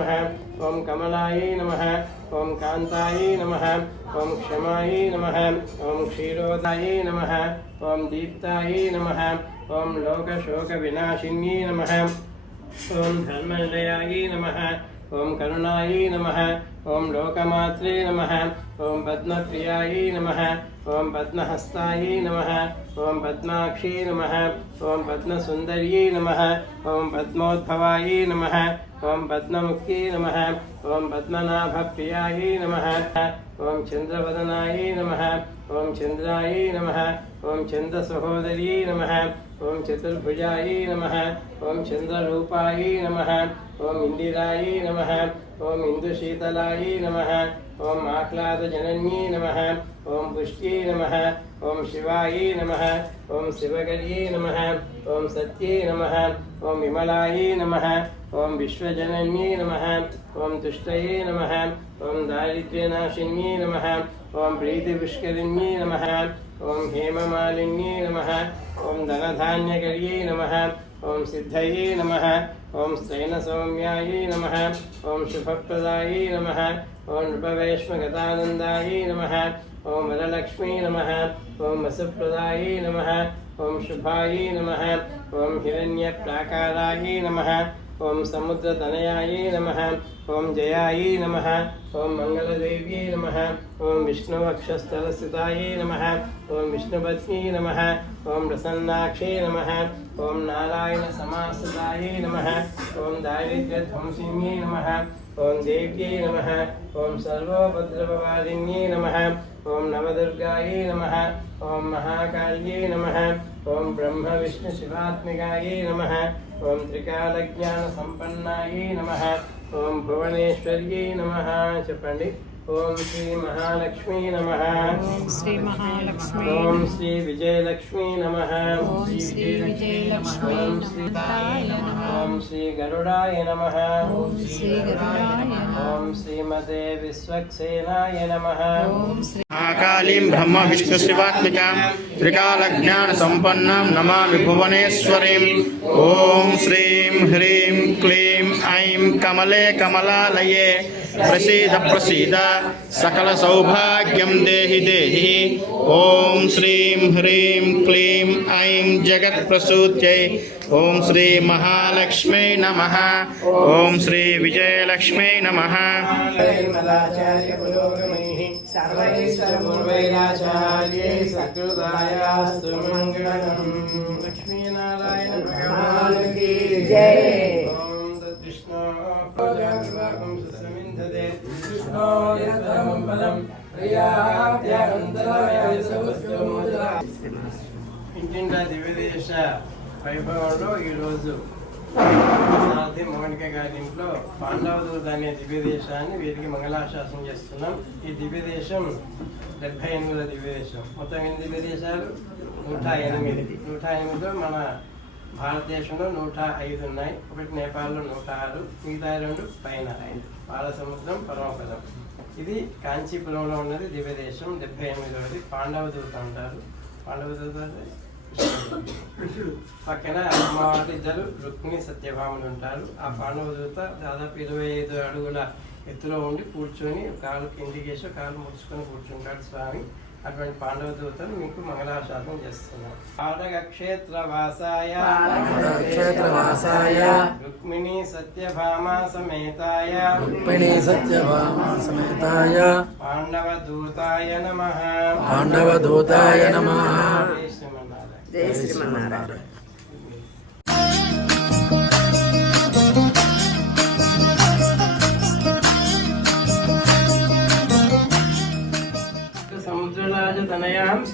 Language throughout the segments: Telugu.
नमः। ॐ कमलायै नमः। ॐ कान्तायै नमः। ॐ क्षमायै नमः। ॐ क्षीरोदायै नमः। ॐ दीप्तायै नमः। ॐ लोकशोकविनाशिन्यै नमः। ॐ धर्मनिलयायै नमः। ॐ करुणायै नम ॐ लोकमात्रे नम ॐ पद्मप्रियायै नम ॐ पद्महस्तायै नम ॐ पद्माक्षी नमः ॐ पद्मसुन्दर्यै नमः ॐ पद्मोद्भवायै नमः ॐ पद्ममुख्यै नमः ॐ पद्मनाभप्रियायै नमः। ఓం చంద్రవదనాయ నమ ఓం చంద్రాయ నమ ఓం చంద్రసహోదరీ నమ ఓం చతుర్భుజాయ నమ ఓం చంద్రరూపాయ నమ ఓం ఇందిరాయ నమ ఓం ఇందుశీతలాయ నమ ఓం ఆహ్లాదజనన్యై నమ ఓం పుష్ట్యై నమ ఓం శివాయై నమ ఓం శివగర్యై నమ ఓం సత్యై నమ ఓం విమలాయై నమ ఓం విశ్వజనన్యే నమ ఓం తుష్టయే నమ ఓం దారిద్ర్యనాశిన్యే నమ ఓం ప్రీతిపుష్కరిణ్యే నమ ఓం హేమమాలిన్యే నమ ఓం ధనధాన్యకర్యే నమ ఓం సిద్ధయే నమ ఓం సౌమ్యాయే నమ ఓం శుభప్రదాయే నమ ఓం నృపవేష్మగతానందాయే నమ ఓం వరలక్ష్మీ నమ ఓం వసుప్రదాయే నమ ఓం శుభాయే నమ ఓం హిరణ్యప్రాకారాయే నమ ఓం సముద్రతనయాయే నమ. ఓం జయాయే నమ. ఓం మంగళదేవ్యే నమ. ఓం విష్ణువక్షస్థలస్థితాయే నమ. ఓం విష్ణుపత్యే నమ. ఓం ప్రసన్నాక్షే నమ. ఓం నారాయణ సమాస్థితాయే నమ. ఓం దారిద్ర్యధ్వంసిన్యే నమ. ఓం దేవ్యే నమ. ఓం సర్వభద్రభవాదిన్యే నమ. ॐ नम नमः ॐ महाकाल्यै नमः नम ब्रह्मविष्णुशिवात्मिकायै नमः ॐ त्रिकालज्ञानसम्पन्नायै नम ॐ भुवनेश्वर्यै नमः चपण्डि ॐ श्री महालक्ष्मी नमः ॐ श्री महालक्ष्मी ॐ श्री विजयलक्ष्मी नमः ॐ श्री विजयलक्ष्मी ॐ श्री गरुडाय नम ॐ श्री गरुडाय ॐ श्रीमते विश्वक्सेनाय नमः। ॐ आकालीं ब्रह्म विष्णु शिवात्मिका त्रिकाल ज्ञान त्रिकालज्ञानसम्पन्नां नमा भुवनेश्वरीं। ओम श्रीं ह्रीं क्लीं। ऐं कमले कमलालये प्रसीद प्रसीद सकलसौभाग्यं देहि देहि। ॐ श्रीं ह्रीं क्लीं ऐं जगत्प्रसूत्यै। ॐ श्री महालक्ष्मै नमः। ॐ श्री विजयलक्ष्मै नमः। निर्मलाचार्य सकृदायास्तु मङ्गलम्। लक्ष्मीनारायण भगवान् ఇంటింటా దివ్యదేశ వైభవంలో ఈరోజు సాధ్య మౌనిక గారి ఇంట్లో పాండవదూత అనే దివ్యదేశాన్ని వీరికి మంగళాశాసనం చేస్తున్నాం. ఈ దివ్యదేశం డెబ్బై ఎనిమిదో దివ్యదేశం. మొత్తం ఎన్ని దివ్యదేశాలు? నూట ఎనిమిది. నూట ఎనిమిదిలో మన భారతదేశంలో నూట ఐదు ఉన్నాయి. ఒకటి నేపాల్లో నూట ఆరు మిగతా రెండు పైన పాల సముద్రం పరమపదం. ఇది కాంచీపురంలో ఉన్నది దివ్యదేశం. డెబ్బై ఎనిమిదవది పాండవ దూత అంటారు. పాండవ కృష్ణుడు పక్కన అమ్మవారి ఇద్దరు రుక్మిణి సత్యభామలు ఉంటారు. ఆ పాండవ దూత దాదాపు ఇరవై ఐదు అడుగుల ఎత్తులో ఉండి కూర్చొని కాలు కిందికి వేసి కాలు ముడుచుకొని కూర్చుంటాడు స్వామి. అటువంటి పాండవ దూతను మీకు మంగళాశాసనం చేస్తున్నాం. పాడగ క్షేత్ర వాసాయ క్షేత్రవాసాయ రుక్మిణి సత్యభామ సమేతాయ. రుక్మిణీ సత్యభామా సమేతాయ. పాండవ దూతాయ నమ. పాండవదూతాయ నమః. జై శ్రీమన్నారాయణ. జై శ్రీమన్నారాయణ.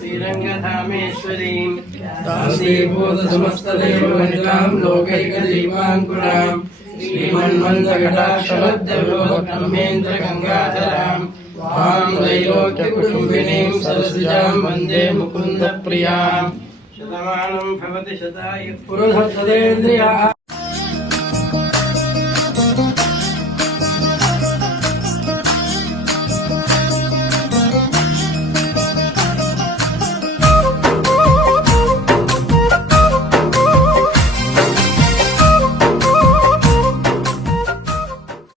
श्रीरङ्गधामेश्वरीं दासीभूतसमस्तदेवमनिकां लोकैकदीपाङ्कुरां श्रीमन्मन्दकटाशलब्धब्रह्मेन्द्रगङ्गाधरां मां त्रैलोक्यकुटुम्बिनीं सरसृजां वन्दे मुकुन्दप्रियां शतमानं भवति शतायुः पुरुषसदेन्द्रियाः